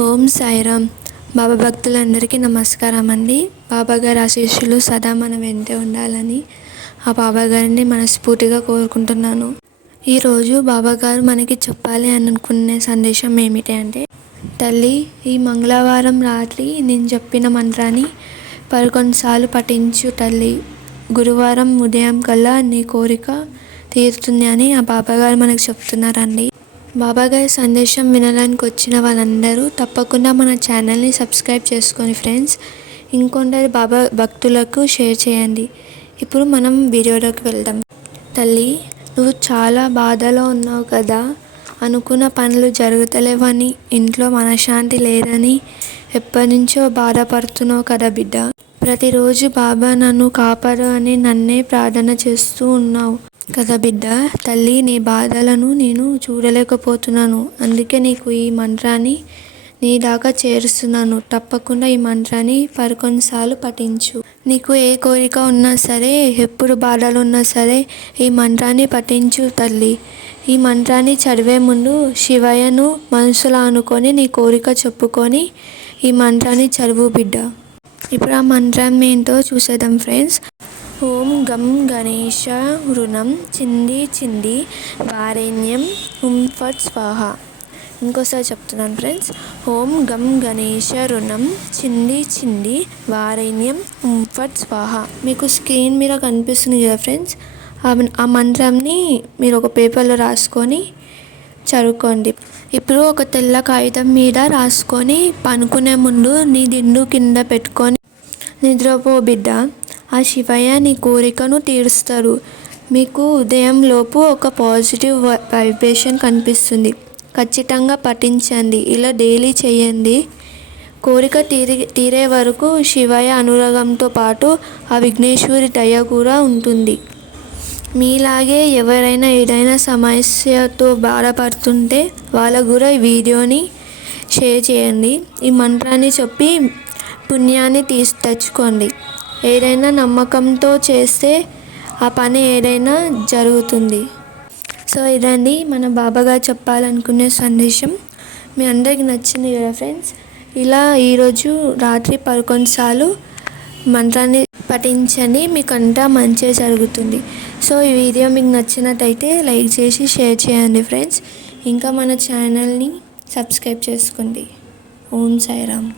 ఓం సాయిరామ్. బాబా భక్తులందరికీ నమస్కారం అండి. బాబా గారి ఆశీస్సులు సదా మన వెంటే ఉండాలని ఆ బాబా గారిని మనస్ఫూర్తిగా కోరుకుంటున్నాను. ఈరోజు బాబా గారు మనకి చెప్పాలి అనుకునే సందేశం ఏమిటి అంటే, తల్లి, ఈ మంగళవారం రాత్రి నేను చెప్పిన మంత్రాన్ని 11 సార్లు పఠించు తల్లి. గురువారం ఉదయం కల్లా నీ కోరిక తీరుతుంది అని ఆ బాబా గారు మనకు చెప్తున్నారండి. బాబాగారి సందేశం వినడానికి వచ్చిన వాళ్ళందరూ తప్పకుండా మన ఛానల్ని సబ్స్క్రైబ్ చేసుకొని ఫ్రెండ్స్, ఇంకొందరు బాబా భక్తులకు షేర్ చేయండి. ఇప్పుడు మనం వీడియోలోకి వెళ్దాం. తల్లి, నువ్వు చాలా బాధలో ఉన్నావు కదా. అనుకున్న పనులు జరుగుతలేవని, ఇంట్లో మనశ్శాంతి లేదని ఎప్పటి నుంచో బాధపడుతున్నావు కదా బిడ్డ. ప్రతిరోజు బాబా నన్ను కాపాడు అని నన్నే ప్రార్థన చేస్తూ ఉన్నావు కదా బిడ్డ. తల్లి, నీ బాధలను నేను చూడలేకపోతున్నాను. అందుకే నీకు ఈ మంత్రాన్ని నీ దాకా చేరుస్తున్నాను. తప్పకుండా ఈ మంత్రాన్ని 11 సార్లు పఠించు. నీకు ఏ కోరిక ఉన్నా సరే, ఎప్పుడు బాధలు ఉన్నా సరే ఈ మంత్రాన్ని పఠించు తల్లి. ఈ మంత్రాన్ని చదివే ముందు శివయ్యను మనసులో అనుకొని నీ కోరిక చెప్పుకొని ఈ మంత్రాన్ని చదువు బిడ్డ. ఇప్పుడు ఆ మంత్రం ఏంటో చూసేద్దాం ఫ్రెండ్స్. ఓం గం గణేశ రుణం చింది చింది వారేణ్యం హుం ఫట్ స్వాహ. ఇంకోసారి చెప్తున్నాను ఫ్రెండ్స్. ఓం గం గణేశ రుణం చింది చింది వారేణ్యం హుం ఫట్ స్వాహ. మీకు స్క్రీన్ మీద కనిపిస్తుంది కదా ఫ్రెండ్స్. ఆ మంత్రాన్ని మీరు ఒక పేపర్లో రాసుకొని చదువుకోండి. ఇప్పుడు ఒక తెల్ల కాగితం మీద రాసుకొని పనుకునే ముందు నీ దిండు కింద పెట్టుకొని నిద్రపో బిడ్డ. ఆ శివయ్య నీ కోరికను తీరుస్తారు. మీకు ఉదయం లోపు ఒక పాజిటివ్ వైబ్రేషన్ కనిపిస్తుంది. ఖచ్చితంగా పఠించండి. ఇలా డైలీ చేయండి. కోరిక తీరే వరకు శివయ్య అనురాగంతో పాటు ఆ విఘ్నేశ్వరి దయ కూడా ఉంటుంది. మీలాగే ఎవరైనా ఏదైనా సమస్యతో బాధపడుతుంటే వాళ్ళకు కూడా ఈ వీడియోని షేర్ చేయండి. ఈ మంత్రాన్ని చెప్పి పుణ్యాన్ని తెచ్చుకోండి. ఏదైనా నమ్మకంతో చేస్తే ఆ పని ఏదైనా జరుగుతుంది. సో ఇదండి మన బాబాగారు చెప్పాలనుకునే సందేశం. మీ అందరికి నచ్చింది కదా ఫ్రెండ్స్. ఇలా ఈరోజు రాత్రి 11 సార్లు మంత్రాన్ని పఠించండి. మీకు అంతా మంచిగా జరుగుతుంది. సో ఈ వీడియో మీకు నచ్చినట్టయితే లైక్ చేసి షేర్ చేయండి ఫ్రెండ్స్. ఇంకా మన ఛానల్ని సబ్స్క్రైబ్ చేసుకోండి. ఓం సాయిరామ్.